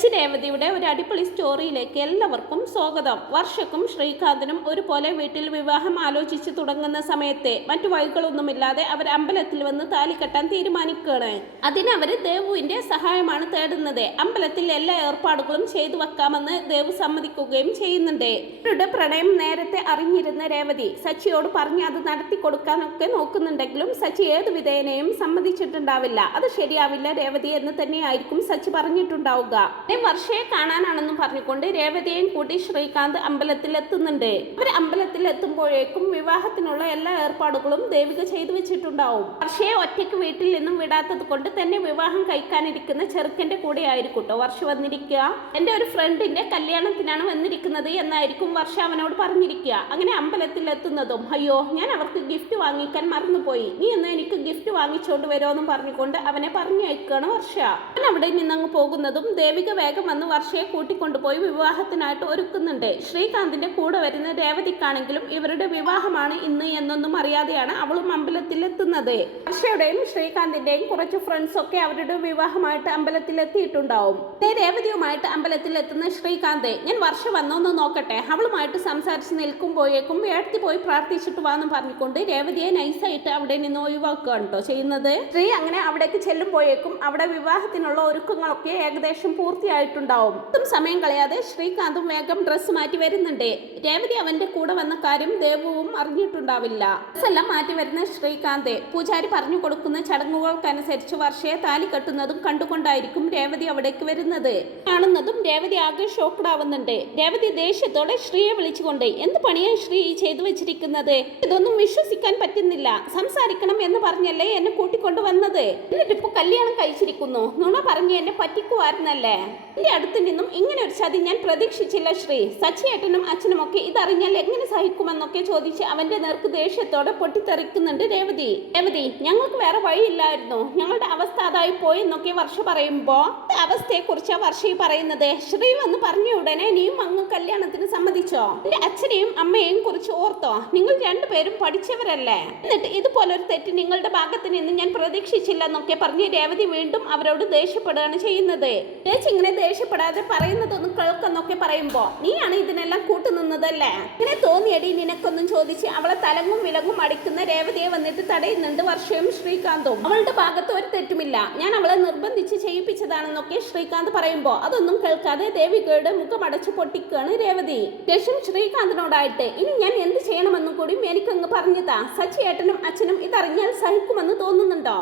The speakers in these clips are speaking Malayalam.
കൊച്ചി രേവതിയുടെ ഒരു അടിപൊളി സ്റ്റോറിയിലേക്ക് എല്ലാവർക്കും സ്വാഗതം. വർഷക്കും ശ്രീകാന്തിനും ഒരുപോലെ വീട്ടിൽ വിവാഹം ആലോചിച്ച് തുടങ്ങുന്ന സമയത്തെ മറ്റു വഴികളൊന്നുമില്ലാതെ അവർ അമ്പലത്തിൽ വന്ന് താലി കെട്ടാൻ തീരുമാനിക്കുകയാണ്. അതിനവര് ദേവുവിന്റെ സഹായമാണ് തേടുന്നത്. അമ്പലത്തിൽ എല്ലാ ഏർപ്പാടുകളും ചെയ്തു വെക്കാമെന്ന് ദേവു സമ്മതിക്കുകയും ചെയ്യുന്നുണ്ട്. അവരുടെ പ്രണയം നേരത്തെ അറിഞ്ഞിരുന്ന രേവതി സച്ചിയോട് പറഞ്ഞ് അത് നടത്തി കൊടുക്കാനൊക്കെ നോക്കുന്നുണ്ടെങ്കിലും സച്ചി ഏത് വിധേയനെയും സമ്മതിച്ചിട്ടുണ്ടാവില്ല. അത് ശരിയാവില്ല രേവതി എന്ന് തന്നെയായിരിക്കും സച്ചി പറഞ്ഞിട്ടുണ്ടാവുക. വർഷയെ കാണാനാണെന്നും പറഞ്ഞുകൊണ്ട് രേവതിയെയും കൂട്ടി ശ്രീകാന്ത് അമ്പലത്തിൽ എത്തുന്നുണ്ട്. അവർ അമ്പലത്തിൽ എത്തുമ്പോഴേക്കും വിവാഹത്തിനുള്ള എല്ലാ ഏർപ്പാടുകളും ദേവിക ചെയ്തു വെച്ചിട്ടുണ്ടാവും. വർഷയെ ഒറ്റയ്ക്ക് വീട്ടിൽ നിന്നും വിടാത്തത് കൊണ്ട് തന്നെ വിവാഹം കഴിക്കാനിരിക്കുന്ന ചെറുക്കന്റെ കൂടെ ആയിരിക്കും വർഷ വന്നിരിക്കുക. എന്റെ ഒരു ഫ്രണ്ടിന്റെ കല്യാണത്തിനാണ് വന്നിരിക്കുന്നത് എന്നായിരിക്കും വർഷ അവനോട് പറഞ്ഞിരിക്കുക. അങ്ങനെ അമ്പലത്തിൽ എത്തുന്നതും അയ്യോ ഞാൻ അവർക്ക് ഗിഫ്റ്റ് വാങ്ങിക്കാൻ മറന്നുപോയി, നീ എന്ന് എനിക്ക് ഗിഫ്റ്റ് വാങ്ങിച്ചോണ്ട് വരുമെന്നും പറഞ്ഞുകൊണ്ട് അവനെ പറഞ്ഞു അയക്കുകയാണ് വർഷ. അവൻ അവിടെ നിന്നങ്ങ് പോകുന്നതും ദേവിക വേഗം വന്ന് വർഷയെ കൂട്ടിക്കൊണ്ടുപോയി വിവാഹത്തിനായിട്ട് ഒരുക്കുന്നുണ്ട്. ശ്രീകാന്തിന്റെ കൂടെ വരുന്ന രേവതിക്കാണെങ്കിലും ഇവരുടെ വിവാഹമാണ് ഇന്ന് എന്നൊന്നും അറിയാതെയാണ് അവളും അമ്പലത്തിൽ എത്തുന്നത്. വർഷയുടെയും ശ്രീകാന്തിന്റെയും കുറച്ച് ഫ്രണ്ട്സ് ഒക്കെ അവരുടെ വിവാഹമായിട്ട് അമ്പലത്തിൽ എത്തിയിട്ടുണ്ടാവും. രേവതിയുമായിട്ട് അമ്പലത്തിൽ എത്തുന്ന ശ്രീകാന്ത് ഞാൻ വർഷ വന്നോന്ന് നോക്കട്ടെ, അവളുമായിട്ട് സംസാരിച്ച് നിൽക്കുമ്പോഴേക്കും വേടത്തി പോയി പ്രാർത്ഥിച്ചിട്ട് വാന്നും പറഞ്ഞുകൊണ്ട് രേവതിയെ നൈസായിട്ട് അവിടെ നിന്ന് ഒഴിവാക്കുകയാണ് കേട്ടോ ചെയ്യുന്നത്. ശ്രീ അങ്ങനെ അവിടേക്ക് ചെല്ലുമ്പോഴേക്കും അവിടെ വിവാഹത്തിനുള്ള ഒരുക്കങ്ങളൊക്കെ ഏകദേശം പൂർത്തിയായിട്ടുണ്ടാവും. സമയം കളയാതെ ശ്രീകാന്തും വേഗം ഡ്രസ്സ് മാറ്റി വരുന്നുണ്ട്. രേവതി അവന്റെ കൂടെ വന്ന കാര്യം ദേവുവും അറിഞ്ഞിട്ടുണ്ടാവില്ല. ഡ്രസ്സെല്ലാം മാറ്റി വരുന്ന ശ്രീകാന്ത് പൂജാരി പറഞ്ഞു കൊടുക്കുന്ന ചടങ്ങുകൾക്കനുസരിച്ച് വർഷയെ താലി കെട്ടുന്നതും കണ്ടുകൊണ്ടായിരിക്കും രേവതി അവിടേക്ക് വരുന്നത്. കാണുന്നതും രേവതി ആകെ ഷോക്ക്ഡ് ആവുന്നുണ്ട്. രേവതി ദേഷ്യത്തോടെ ശ്രീയെ വിളിച്ചുകൊണ്ട് എന്ത് പണിയായി ശ്രീ ചെയ്തു വെച്ചിരിക്കുന്നത്, ഇതൊന്നും വിശ്വസിക്കാൻ പറ്റുന്നില്ല, സംസാരിക്കണം എന്ന് പറഞ്ഞല്ലേ എന്നെ കൂട്ടിക്കൊണ്ടു വന്നത്, എന്നിട്ടിപ്പോ കല്യാണം കഴിച്ചിരിക്കുന്നു, നുണ പറഞ്ഞ് എന്നെ പറ്റിക്കുവായിരുന്നല്ലേ, എന്റെ അടുത്ത് നിന്നും ഇങ്ങനെ ഒരു ചതി ഞാൻ പ്രതീക്ഷിച്ചില്ല ശ്രീ, സച്ചിയേട്ടനും അച്ഛനും ഒക്കെ ഇതറിഞ്ഞാൽ എങ്ങനെ സഹിക്കുമെന്നൊക്കെ ചോദിച്ച് അവന്റെ നേർക്ക് ദേഷ്യത്തോടെ പൊട്ടിത്തെറിക്കുന്നുണ്ട് രേവതി. രേവതി ഞങ്ങൾക്ക് വേറെ വഴിയില്ലായിരുന്നു, ഞങ്ങളുടെ അവസ്ഥ അതായി പോയി എന്നൊക്കെ വർഷ പറയുമ്പോ അവസ്ഥയെ കുറിച്ചാ വർഷ പറയുന്നത്. ശ്രീ വന്ന് പറഞ്ഞ ഉടനെ നീയും അങ്ങ് കല്യാണത്തിന് സമ്മതിച്ചോ, എന്റെ അച്ഛനെയും അമ്മയെയും കുറിച്ച് ഓർത്തോ, നിങ്ങൾ രണ്ടുപേരും പഠിച്ചവരല്ലേ, എന്നിട്ട് ഇതുപോലൊരു തെറ്റ് നിങ്ങളുടെ ഭാഗത്ത് നിന്ന് ഞാൻ പ്രതീക്ഷിച്ചില്ല എന്നൊക്കെ പറഞ്ഞ് രേവതി വീണ്ടും അവരോട് ദേഷ്യപ്പെടുകയാണ് ചെയ്യുന്നത്. ചേച്ചി ഇങ്ങനെ ദേഷ്യപ്പെടാതെ പറയുന്നതൊന്നും കേൾക്കെന്നൊക്കെ പറയുമ്പോ നീയാണ് ഇതിനെല്ലാം കൂട്ടുനിന്നതല്ലേ, ഇങ്ങനെ തോന്നിയടി നിനക്കൊന്നും ചോദിച്ച് അവളെ തലങ്ങും വിലങ്ങും അടിക്കുന്ന രേവതിയെ വന്നിട്ട് തടയുന്നുണ്ട് വർഷയും ശ്രീകാന്തും. അവളുടെ ഭാഗത്ത് ഒരു തെറ്റുമില്ല, ഞാൻ അവളെ നിർബന്ധിച്ച് ചെയ്യിപ്പിച്ചതാണെന്നൊക്കെ ശ്രീകാന്ത് പറയുമ്പോ അതൊന്നും കേൾക്കാതെ ദേവികയുടെ മുഖം അടച്ചു പൊട്ടിക്കുകയാണ് രേവതി. ശേഷം ശ്രീകാന്തിനോടായിട്ട് ഇനി ഞാൻ എന്ത് ചെയ്യണമെന്നും കൂടി എനിക്കങ്ങ് പറഞ്ഞതാ, സച്ചിയേട്ടനും അച്ഛനും ഇതറിഞ്ഞാൽ സഹിക്കുമെന്ന് തോന്നുന്നുണ്ടോ,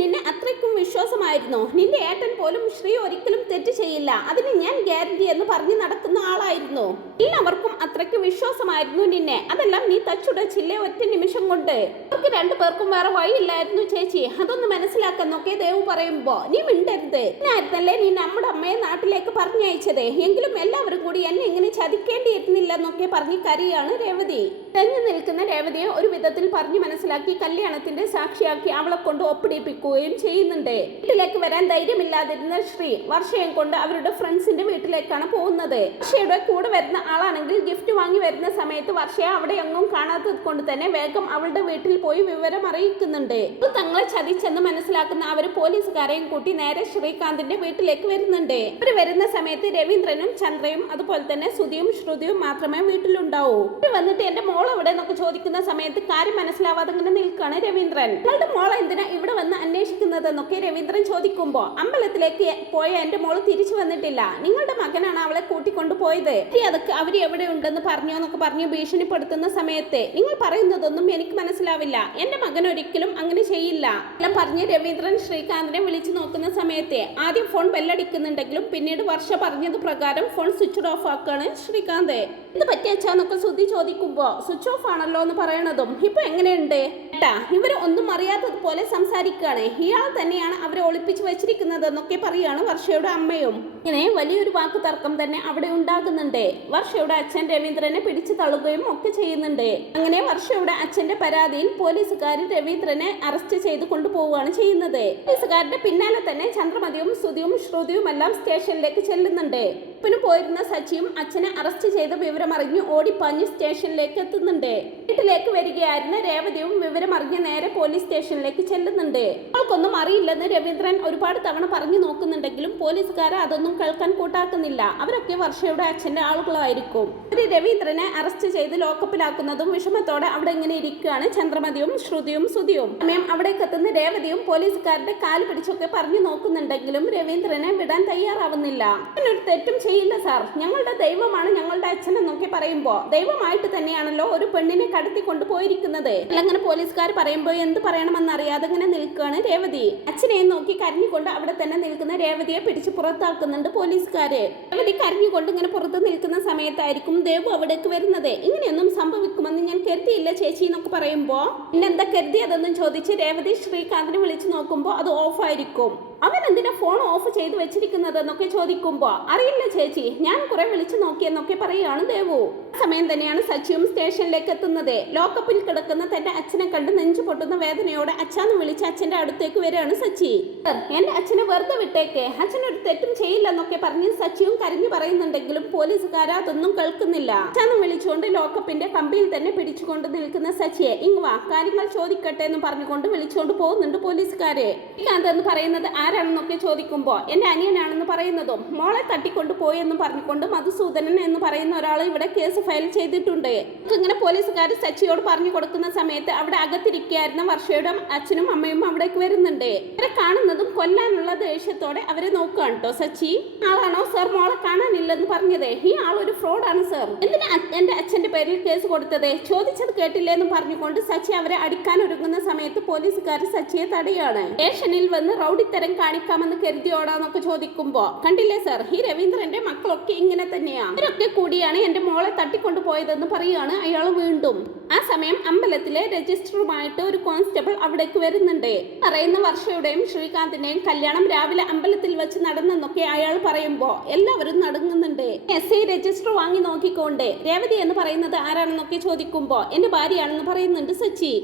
നിന്നെ അത്രയ്ക്കും വിശ്വാസമായിരുന്നു, നിന്റെ ഏട്ടൻ പോലും ശ്രീ ഒരിക്കലും തെറ്റ് ചെയ്യില്ല, അതിന് ഞാൻ ഗ്യാരണ്ടി എന്ന് പറഞ്ഞു നടക്കുന്ന ആളായിരുന്നു, എല്ലാവർക്കും അത്രയ്ക്ക് വിശ്വാസമായിരുന്നു നിന്നെ, അതെല്ലാം നീ തച്ചുടച്ചില്ലേ ഒറ്റ നിമിഷം കൊണ്ട്, അവർക്ക് രണ്ടുപേർക്കും വേറെ വഴിയില്ലായിരുന്നു ചേച്ചി, അതൊന്ന് മനസ്സിലാക്കുന്നൊക്കെ ദേവു പറയുമ്പോ നീ മിണ്ടരുത്, ഞായിരുന്നല്ലേ നീ നമ്മുടെ അമ്മയെ നാട്ടിലേക്ക് പറഞ്ഞയച്ചത്, എങ്കിലും എല്ലാവരും കൂടി എന്നെ ഇങ്ങനെ ചതിക്കേണ്ടിയിരുന്നില്ല എന്നൊക്കെ പറഞ്ഞ് കരയാണ് രേവതി. തെഞ്ഞു നിൽക്കുന്ന രേവതിയെ ഒരു വിധത്തിൽ പറഞ്ഞു മനസ്സിലാക്കി കല്യാണത്തിന്റെ സാക്ഷിയാക്കി അവളെ കൊണ്ട് ഒപ്പിടിപ്പിക്കുകയും ചെയ്യുന്നുണ്ട്. വീട്ടിലേക്ക് വരാൻ ധൈര്യമില്ലാതിരുന്ന ശ്രീ വർഷയും കൊണ്ട് അവരുടെ ഫ്രണ്ട്സിന്റെ വീട്ടിലേക്കാണ് പോകുന്നത്. വർഷയുടെ കൂടെ വരുന്ന ആളാണെങ്കിൽ ഗിഫ്റ്റ് വാങ്ങി വരുന്ന സമയത്ത് വർഷയെ അവിടെ എങ്ങും കാണാത്തത് കൊണ്ട് തന്നെ വേഗം അവളുടെ വീട്ടിൽ പോയി വിവരം അറിയിക്കുന്നുണ്ട്. തങ്ങളെ ചതിച്ചെന്ന് മനസ്സിലാക്കുന്ന അവര് പോലീസുകാരെയും കൂട്ടി നേരെ ശ്രീകാന്തിന്റെ വീട്ടിലേക്ക് വരുന്നുണ്ട്. അവര് വരുന്ന സമയത്ത് രവീന്ദ്രനും ചന്ദ്രയും അതുപോലെ തന്നെ സുധിയും ശ്രുതിയും മാത്രമേ വീട്ടിലുണ്ടാവൂ. അവര് വന്നിട്ട് എന്റെ മോൾ എവിടെ എന്നൊക്കെ ചോദിക്കുന്ന സമയത്ത് കാര്യം മനസ്സിലാവാതെ ഇങ്ങനെ നിൽക്കുകയാണ് രവീന്ദ്രൻ. നിങ്ങളുടെ മോൾ എന്തിനാ ഇവിടെ വന്ന് അന്വേഷിക്കുന്നത് എന്നൊക്കെ രവീന്ദ്രൻ ചോദിക്കുമ്പോ അമ്പലത്തിലേക്ക് പോയ എന്റെ മോള് തിരിച്ചു വന്നിട്ടില്ല, നിങ്ങളുടെ മകനാണ് അവളെ കൂട്ടിക്കൊണ്ടു പോയത്, അതൊക്കെ അവര് എവിടെ ഉണ്ടെന്ന് പറഞ്ഞോ എന്നൊക്കെ പറഞ്ഞ് ഭീഷണിപ്പെടുത്തുന്ന സമയത്ത് നിങ്ങൾ പറയുന്നതൊന്നും എനിക്ക് മനസ്സിലാവില്ല, എന്റെ മകൻ ഒരിക്കലും അങ്ങനെ ചെയ്യില്ല എല്ലാം പറഞ്ഞ് രവീന്ദ്രൻ ശ്രീകാന്തിനെ വിളിച്ചു നോക്കുന്ന സമയത്ത് ആദ്യം ഫോൺ ബെല്ലടിക്കുന്നുണ്ടെങ്കിലും പിന്നീട് വർഷ പറഞ്ഞത് പ്രകാരം ഫോൺ സ്വിച്ച് ഓഫ് ആക്കുകയാണ് ശ്രീകാന്ത്. ഇത് പറ്റിയച്ചാന്നൊക്കെ സുധി ചോദിക്കുമ്പോ സ്വിച്ച് ഓഫ് ആണല്ലോ എന്ന് പറയണതും ഇപ്പൊ എങ്ങനെയുണ്ട് ഏട്ടാ, ഇവര് ഒന്നും അറിയാത്തതുപോലെ സംസാരിക്കുകയാണ്, ഇയാൾ തന്നെയാണ് അവരെ ഒളിപ്പിച്ചു വെച്ചിരിക്കുന്നത് എന്നൊക്കെ പറയാണ് വർഷയുടെ അമ്മയും. ഇങ്ങനെ വലിയൊരു വാക്ക് തർക്കം തന്നെ അവിടെ ഉണ്ടാകുന്നുണ്ട്. വർഷയുടെ അച്ഛൻ രവീന്ദ്രനെ പിടിച്ചു തള്ളുകയും ഒക്കെ ചെയ്യുന്നുണ്ട്. അങ്ങനെ വർഷയുടെ അച്ഛന്റെ പരാതിയിൽ പോലീസുകാർ രവീന്ദ്രനെ അറസ്റ്റ് ചെയ്ത് കൊണ്ടുപോവുകയാണ് ചെയ്യുന്നത്. പോലീസുകാരുടെ പിന്നാലെ തന്നെ ചന്ദ്രമതിയും സുധിയും ശ്രുതിയും എല്ലാം സ്റ്റേഷനിലേക്ക് ചെല്ലുന്നുണ്ട്. ിന് പോയിരുന്ന സച്ചിയും അച്ഛനെ അറസ്റ്റ് ചെയ്ത വിവരമറിഞ്ഞ് ഓടിപ്പാഞ്ഞ് സ്റ്റേഷനിലേക്ക് എത്തുന്നുണ്ട്. വീട്ടിലേക്ക് വരികയായിരുന്ന രേവതിയും വിവരമറിഞ്ഞ് നേരെ പോലീസ് സ്റ്റേഷനിലേക്ക് ചെല്ലുന്നുണ്ട്. അവൾക്കൊന്നും അറിയില്ലെന്ന് രവീന്ദ്രൻ ഒരുപാട് തവണ പറഞ്ഞു നോക്കുന്നുണ്ടെങ്കിലും പോലീസുകാരെ അതൊന്നും കേൾക്കാൻ കൂട്ടാക്കുന്നില്ല. അവരൊക്കെ വർഷയുടെ അച്ഛന്റെ ആളുകളായിരിക്കും. ഒരു രവീന്ദ്രനെ അറസ്റ്റ് ചെയ്ത് ലോക്കപ്പിലാക്കുന്നതും വിഷമത്തോടെ അവിടെ ഇങ്ങനെ ഇരിക്കുകയാണ് ചന്ദ്രമതിയും ശ്രുതിയും സുധിയും. സമയം അവിടേക്ക് എത്തുന്ന രേവതിയും പോലീസുകാരുടെ കാല് പിടിച്ചൊക്കെ പറഞ്ഞു നോക്കുന്നുണ്ടെങ്കിലും രവീന്ദ്രനെ വിടാൻ തയ്യാറാവുന്നില്ല. ഒരു തെറ്റും ചെയ്യില്ല സാർ, ഞങ്ങളുടെ ദൈവമാണ് ഞങ്ങളുടെ അച്ഛനെ നോക്കി പറയുമ്പോ ദൈവമായിട്ട് തന്നെയാണല്ലോ ഒരു പെണ്ണിനെ കടത്തി കൊണ്ടുപോയിരിക്കുന്നത്. അങ്ങനെ പോലീസുകാർ പറയുമ്പോ എന്ത് പറയണമെന്ന് അറിയാതെ ഇങ്ങനെ നിൽക്കുകയാണ് രേവതി. അച്ഛനെയും നോക്കി കരഞ്ഞുകൊണ്ട് അവിടെ തന്നെ നിൽക്കുന്ന രേവതിയെ പിടിച്ച് പുറത്താക്കുന്നുണ്ട് പോലീസുകാര്. രേവതി കരഞ്ഞുകൊണ്ട് ഇങ്ങനെ പുറത്ത് നിൽക്കുന്ന സമയത്തായിരിക്കും ദേവു അവിടേക്ക് വരുന്നത്. ഇങ്ങനെയൊന്നും സംഭവിക്കുമെന്ന് ഞാൻ കരുതിയില്ല ചേച്ചി എന്നൊക്കെ പറയുമ്പോ പിന്നെന്താ കരുതിയതെന്നും ചോദിച്ച് രേവതി ശ്രീകാന്തിനെ വിളിച്ചു നോക്കുമ്പോ അത് ഓഫായിരിക്കും. അവൻ എന്തിനാ ഫോൺ ഓഫ് ചെയ്ത് വെച്ചിരിക്കുന്നത് എന്നൊക്കെ ചോദിക്കുമ്പോ അറിയില്ല ചേച്ചി, ഞാൻ കുറെ വിളിച്ചു നോക്കിയെന്നൊക്കെ പറയുകയാണ് ദേവു. സമയം തന്നെയാണ് സച്ചിയും സ്റ്റേഷനിലേക്ക് എത്തുന്നത്. ലോക്കപ്പിൽ കിടക്കുന്ന തന്റെ അച്ഛനെ കണ്ട് നെഞ്ചു പൊട്ടുന്ന വേദനയോടെ അച്ഛാന്ന് വിളിച്ച് അച്ഛന്റെ അടുത്തേക്ക് വരികയാണ് സച്ചി. എന്റെ അച്ഛനെ വെറുതെ വിട്ടേക്ക്, അച്ഛനൊരു തെറ്റും ചെയ്യില്ലെന്നൊക്കെ പറഞ്ഞ് സച്ചിയും കരഞ്ഞു പറയുന്നുണ്ടെങ്കിലും പോലീസുകാരെ അതൊന്നും കേൾക്കുന്നില്ല. അച്ഛാന്ന് വിളിച്ചുകൊണ്ട് ലോക്കപ്പിന്റെ കമ്പിയിൽ തന്നെ പിടിച്ചുകൊണ്ട് നിൽക്കുന്ന സച്ചിയെ ഇങ്ങ് കാര്യങ്ങൾ ചോദിക്കട്ടെ എന്ന് പറഞ്ഞുകൊണ്ട് വിളിച്ചുകൊണ്ട് പോകുന്നുണ്ട് പോലീസുകാരെ. എന്ന് പറയുന്നത് ആരാണെന്നൊക്കെ ചോദിക്കുമ്പോ എന്റെ അനിയനാണെന്ന് പറയുന്നതും മോളെ തട്ടിക്കൊണ്ടു പോയെന്ന് പറഞ്ഞുകൊണ്ട് മധുസൂദനൻ എന്ന് പറയുന്ന ഒരാൾ ഇവിടെ കേസ് ഫയൽ ചെയ്തിട്ടുണ്ട്. ഇങ്ങനെ പോലീസുകാർ സച്ചിയോട് പറഞ്ഞു കൊടുക്കുന്ന സമയത്ത് അവിടെ അകത്തിരിക്കുകയായിരുന്ന വർഷയുടെ അച്ഛനും അമ്മയും അവിടേക്ക് വരുന്നുണ്ട്. അവരെ കാണുന്നതും കൊല്ലാനുള്ള ദേഷ്യത്തോടെ അവരെ നോക്കുകയാണ് കേട്ടോ സച്ചി. ആളാണോ സർ മോളെ കാണാനില്ലെന്ന് പറഞ്ഞത്? ഈ ആൾ ഒരു ഫ്രോഡാണ് സർ. എന്തിനാ എന്റെ അച്ഛന്റെ പേരിൽ കേസ് കൊടുത്തത്? ചോദിച്ചത് കേട്ടില്ലേ എന്ന് പറഞ്ഞുകൊണ്ട് സച്ചി അവരെ അടിക്കാൻ ഒരുങ്ങുന്ന സമയത്ത് പോലീസുകാർ സച്ചിയെ തടയാണ്. സ്റ്റേഷനിൽ വന്ന് റൗഡിത്തരം കാണിക്കാമെന്ന് കരുതിയോടാന്നൊക്കെ ചോദിക്കുമ്പോ കണ്ടില്ലേ സർ, ഈ രവീന്ദ്രന്റെ മക്കളൊക്കെ ഇങ്ങനെ തന്നെയാ, ഇവരൊക്കെ കൂടിയാണ് എന്റെ മോളെ തട്ടിക്കൊണ്ടുപോയതെന്ന് പറയുകയാണ് അയാൾ വീണ്ടും. ആ സമയം അമ്പലത്തിലെ രജിസ്റ്ററുമായിട്ട് ഒരു കോൺസ്റ്റബിൾ അവിടേക്ക് വരുന്നുണ്ട്. പറയുന്ന വർഷയുടെയും ശ്രീകാന്തിന്റെയും കല്യാണം രാവിലെ അമ്പലത്തിൽ വെച്ച് നടന്നെന്നൊക്കെ അയാൾ പറയുമ്പോ എല്ലാവരും നടുങ്ങുന്നുണ്ട്. SI രജിസ്റ്റർ വാങ്ങി നോക്കിക്കൊണ്ട് രേവതി എന്ന് പറയുന്നത് ആരാണെന്നൊക്കെ ചോദിക്കുമ്പോ എന്റെ ഭാര്യയാണെന്ന് പറയുന്നുണ്ട് സച്ചി.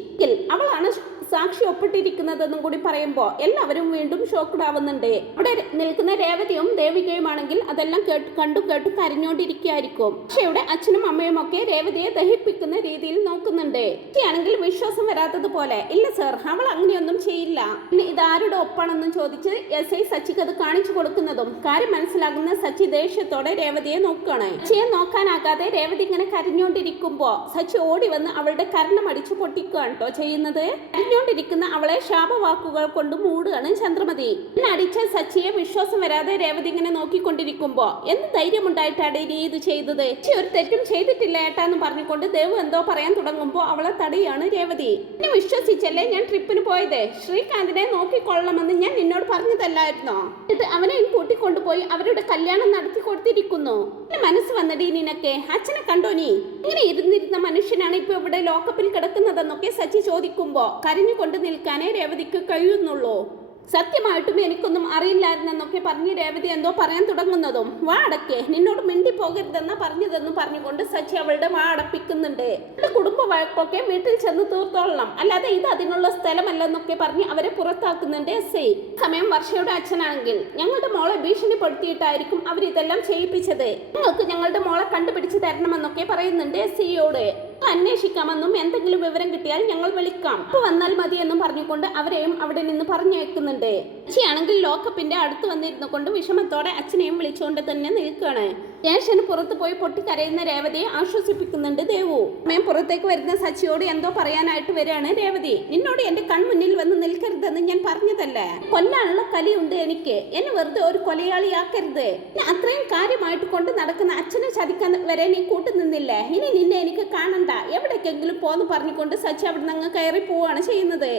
അവളാണ് സാക്ഷി ഒപ്പിട്ടിരിക്കുന്നതെന്നും കൂടി പറയുമ്പോ എല്ലാവരും വീണ്ടും ഷോക്ക്ഡ് ആവുന്നുണ്ട്. അവിടെ നിൽക്കുന്ന രേവതിയും ദേവികയുമാണെങ്കിൽ അതെല്ലാം കണ്ടു കേട്ടു കരഞ്ഞോണ്ടിരിക്കുകയായിരിക്കും. പക്ഷെ ഇവിടെ അച്ഛനും അമ്മയും ഒക്കെ രേവതിയെ ദഹിപ്പിക്കുന്ന രീതിയിൽ നോക്കുന്നുണ്ട്. ആണെങ്കിൽ വിശ്വാസം വരാത്തതുപോലെ ഇല്ല സർ, അവൾ അങ്ങനെയൊന്നും ചെയ്യില്ല. പിന്നെ ഇതാരുടെ ഒപ്പാണെന്നും ചോദിച്ച് SI സച്ചിക്ക് അത് കാണിച്ചു കൊടുക്കുന്നതും കാര്യം മനസ്സിലാകുന്ന സച്ചി ദേഷ്യത്തോടെ രേവതിയെ നോക്കുകയാണ്. സച്ചിയെ നോക്കാനാകാതെ രേവതി ഇങ്ങനെ കരഞ്ഞോണ്ടിരിക്കുമ്പോ സച്ചി ഓടി വന്ന് അവളുടെ കർണമടിച്ചു പൊട്ടിക്കുകയാണ് കേട്ടോ ചെയ്യുന്നത്. ിരിക്കുന്ന അവളെ ശാപവാക്കുകൾ കൊണ്ട് മൂടുകയാണ് ചന്ദ്രമതി. അടിച്ച സച്ചിയെ വിശ്വാസം വരാതെ രേവതി ഇങ്ങനെ നോക്കിക്കൊണ്ടിരിക്കുമ്പോ എന്ത് ധൈര്യമുണ്ടായിട്ടാണ് ഇനി ഇത് ചെയ്തത്? ഒരു തെറ്റും ചെയ്തിട്ടില്ല ഏട്ടാന്ന് പറഞ്ഞുകൊണ്ട് ദേവു എന്തോ പറയാൻ തുടങ്ങുമ്പോ അവളെ തടയാണ് രേവതി. എന്നെ വിശ്വസിച്ചല്ലേ ഞാൻ ട്രിപ്പിന് പോയത്? ശ്രീകാന്തിനെ നോക്കിക്കൊള്ളണമെന്ന് ഞാൻ നിന്നോട് പറഞ്ഞതല്ലായിരുന്നോ? ഇത് അവനെയും കൂട്ടിക്കൊണ്ടുപോയി അവരുടെ കല്യാണം നടത്തി കൊടുത്തിരിക്കുന്നു. എന്റെ മനസ്സ് വന്നടി നിനക്ക്. അച്ഛനെ കണ്ടോ നീ? ഇങ്ങനെ ഇരുന്നിരുന്ന മനുഷ്യനാണ് ഇപ്പൊ ഇവിടെ ലോക്കപ്പിൽ കിടക്കുന്നതെന്നൊക്കെ സച്ചി ചോദിക്കുമ്പോ കരഞ്ഞുകൊണ്ട് നിൽക്കാനേ രേവതിക്ക് കഴിയുന്നുള്ളൂ. സത്യമായിട്ടും എനിക്കൊന്നും അറിയില്ലായിരുന്നെന്നൊക്കെ പറഞ്ഞ് രേവതി എന്തോ പറയാൻ തുടങ്ങുന്നതും വാ അടക്കേ, നിന്നോട് മിണ്ടി പോകരുതെന്നാ പറഞ്ഞതെന്ന് പറഞ്ഞുകൊണ്ട് സച്ചി അവളുടെ വാ അടപ്പിക്കുന്നുണ്ട്. അവളുടെ കുടുംബ വഴക്കൊക്കെ വീട്ടിൽ ചെന്ന് തീർത്തോളണം, അല്ലാതെ ഇത് അതിനുള്ള സ്ഥലമല്ലെന്നൊക്കെ പറഞ്ഞ് അവരെ പുറത്താക്കുന്നുണ്ട് SI. സമയം വർഷയുടെ അച്ഛനാണെങ്കിൽ ഞങ്ങളുടെ മോളെ ഭീഷണിപ്പെടുത്തിയിട്ടായിരിക്കും അവരിതെല്ലാം ചെയ്യിപ്പിച്ചത്, നിങ്ങൾക്ക് ഞങ്ങളുടെ മോളെ കണ്ടുപിടിച്ച് തരണമെന്നൊക്കെ പറയുന്നുണ്ട് SIയോട്. അന്വേഷിക്കാമെന്നും എന്തെങ്കിലും വിവരം കിട്ടിയാൽ ഞങ്ങൾ വിളിക്കാം, അപ്പൊ വന്നാൽ മതി എന്നും പറഞ്ഞുകൊണ്ട് അവരെയും അവിടെ നിന്ന് പറഞ്ഞു വെക്കുന്നുണ്ട്. അച്ഛയാണെങ്കിൽ ലോക്കപ്പിന്റെ അടുത്ത് വന്നിരുന്നു കൊണ്ട് വിഷമത്തോടെ അച്ഛനെയും വിളിച്ചുകൊണ്ട് തന്നെ നിൽക്കുകയാണ്. സ്റ്റേഷന് പുറത്ത് പോയി പൊട്ടിക്കരയുന്ന രേവതിയെ ആശ്വസിപ്പിക്കുന്നുണ്ട് ദേവു. അമ്മയും പുറത്തേക്ക് വരുന്ന സച്ചിയോട് എന്തോ പറയാനായിട്ട് വരികയാണ് രേവതി. നിന്നോട് എന്റെ കൺമുന്നിൽ വന്ന് നിൽക്കരുതെന്ന് ഞാൻ പറഞ്ഞതല്ലേ? കൊല്ലാനുള്ള കലിയുണ്ട് എനിക്ക്, എന്നെ വെറുതെ ഒരു കൊലയാളിയാക്കരുത്. അത്രയും കാര്യമായിട്ട് കൊണ്ട് നടക്കുന്ന അച്ഛനെ ചതിക്കാൻ വരെ നീ കൂട്ടുനിന്നില്ലേ? ഇനി നിന്നെ എനിക്ക് കാണണ്ട, എവിടേക്കെങ്കിലും പോന്ന് പറഞ്ഞുകൊണ്ട് സച്ചി അവിടെ നിന്ന് കയറി പോവുകയാണ് ചെയ്യുന്നത്.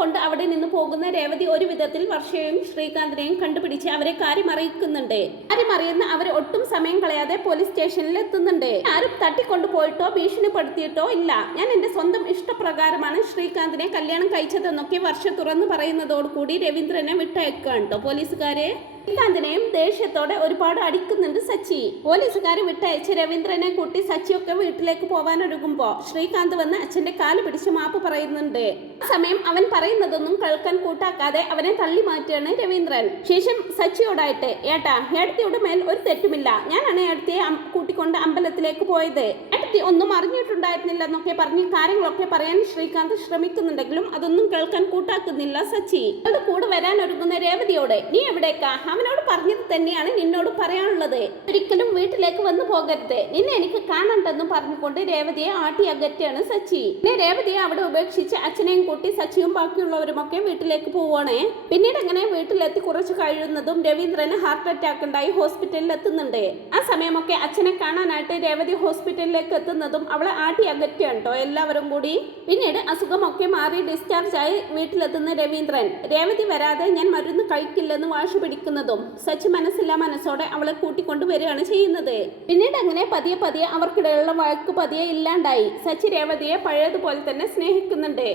കൊണ്ട് അവിടെ നിന്ന് പോകുന്ന രേവതി ഒരു വിധത്തിൽ വർഷയെയും ശ്രീകാന്തിനെയും കണ്ടുപിടിച്ച് അവരെ കാര്യം അറിയിക്കുന്നുണ്ട്. കാര്യം അറിയുന്ന അവർ ഒട്ടും സമയം കളയാതെ പോലീസ് സ്റ്റേഷനിൽ എത്തുന്നുണ്ട്. ആരും തട്ടിക്കൊണ്ടുപോയിട്ടോ ഭീഷണിപ്പെടുത്തിയിട്ടോ ഇല്ല, ഞാൻ എന്റെ സ്വന്തം ഇഷ്ടപ്രകാരമാണ് ശ്രീകാന്തിനെ കല്യാണം കഴിച്ചതെന്നൊക്കെ വർഷ തുറന്നു പറയുന്നതോടുകൂടി രവീന്ദ്രനെ വിട്ടയക്കുകയാണ് കേട്ടോ പോലീസുകാരെ. ശ്രീകാന്തിനെയും ദേഷ്യത്തോടെ ഒരുപാട് അടിക്കുന്നുണ്ട് സച്ചി. പോലീസുകാർ വിട്ടയച്ച് രവീന്ദ്രനെ കൂട്ടി സച്ചിയൊക്കെ വീട്ടിലേക്ക് പോവാനൊരുങ്ങുമ്പോ ശ്രീകാന്ത് വന്ന് അച്ഛന്റെ കാല് പിടിച്ച് മാപ്പ് പറയുന്നുണ്ട്. ആ സമയം അവൻ പറയുന്നതൊന്നും കേൾക്കാൻ കൂട്ടാക്കാതെ അവനെ തള്ളി മാറ്റുകയാണ് രവീന്ദ്രൻ. ശേഷം സച്ചിയോടായിട്ട്, ഏട്ടാ ഏടത്തിയുടെ മേൽ ഒരു തെറ്റുമില്ല, ഞാനാണ് ഏടത്തിയെ കൂട്ടിക്കൊണ്ട് അമ്പലത്തിലേക്ക് പോയത്, ഏടത്തി ഒന്നും അറിഞ്ഞിട്ടുണ്ടായിരുന്നില്ല എന്നൊക്കെ പറഞ്ഞ് കാര്യങ്ങളൊക്കെ പറയാൻ ശ്രീകാന്ത് ശ്രമിക്കുന്നുണ്ടെങ്കിലും അതൊന്നും കേൾക്കാൻ കൂട്ടാക്കുന്നില്ല സച്ചി. അവരുടെ കൂടെ വരാൻ ഒരുങ്ങുന്ന രേവതിയോട്, നീ എവിടേക്കാ, അവനോട് പറഞ്ഞത് തന്നെയാണ് നിന്നോട് പറയാനുള്ളത്, ഒരിക്കലും വീട്ടിലേക്ക് വന്നു പോകരുത്, നിന്നെ എനിക്ക് കാണണ്ടെന്നും പറഞ്ഞുകൊണ്ട് രേവതിയെ ആട്ടി അകറ്റാണ് സച്ചി. പിന്നെ രേവതിയെ അവിടെ ഉപേക്ഷിച്ച് അച്ഛനെയും കൂട്ടി സച്ചിയും ബാക്കിയുള്ളവരുമൊക്കെ വീട്ടിലേക്ക് പോവാണ്. പിന്നീട് അങ്ങനെ വീട്ടിലെത്തി കുറച്ച് കഴിയുന്നതും രവീന്ദ്രന് ഹാർട്ട് അറ്റാക്ക് ഉണ്ടായി ഹോസ്പിറ്റലിൽ എത്തുന്നുണ്ട്. ആ സമയമൊക്കെ അച്ഛനെ കാണാനായിട്ട് രേവതി ഹോസ്പിറ്റലിലേക്ക് എത്തുന്നതും അവളെ ആട്ടി അകറ്റാണ് കേട്ടോ എല്ലാവരും കൂടി. പിന്നീട് അസുഖമൊക്കെ മാറി ഡിസ്ചാർജ് ആയി വീട്ടിലെത്തുന്ന രവീന്ദ്രൻ രേവതി വരാതെ ഞാൻ മരുന്ന് കഴിക്കില്ലെന്ന് വാശി പിടിക്കുന്നതും സച്ചി മനസ്സില്ലാ മനസ്സോടെ അവളെ കൂട്ടിക്കൊണ്ടുവരികയാണ് ചെയ്യുന്നത്. പിന്നീട് അങ്ങനെ പതിയെ പതിയെ അവർക്കിടയിലുള്ള വഴക്ക് പതിയെ ഇല്ലാണ്ടായി. സച്ചി രേവതിയെ പഴയതുപോലെ തന്നെ സ്നേഹിക്കുന്നുണ്ട്.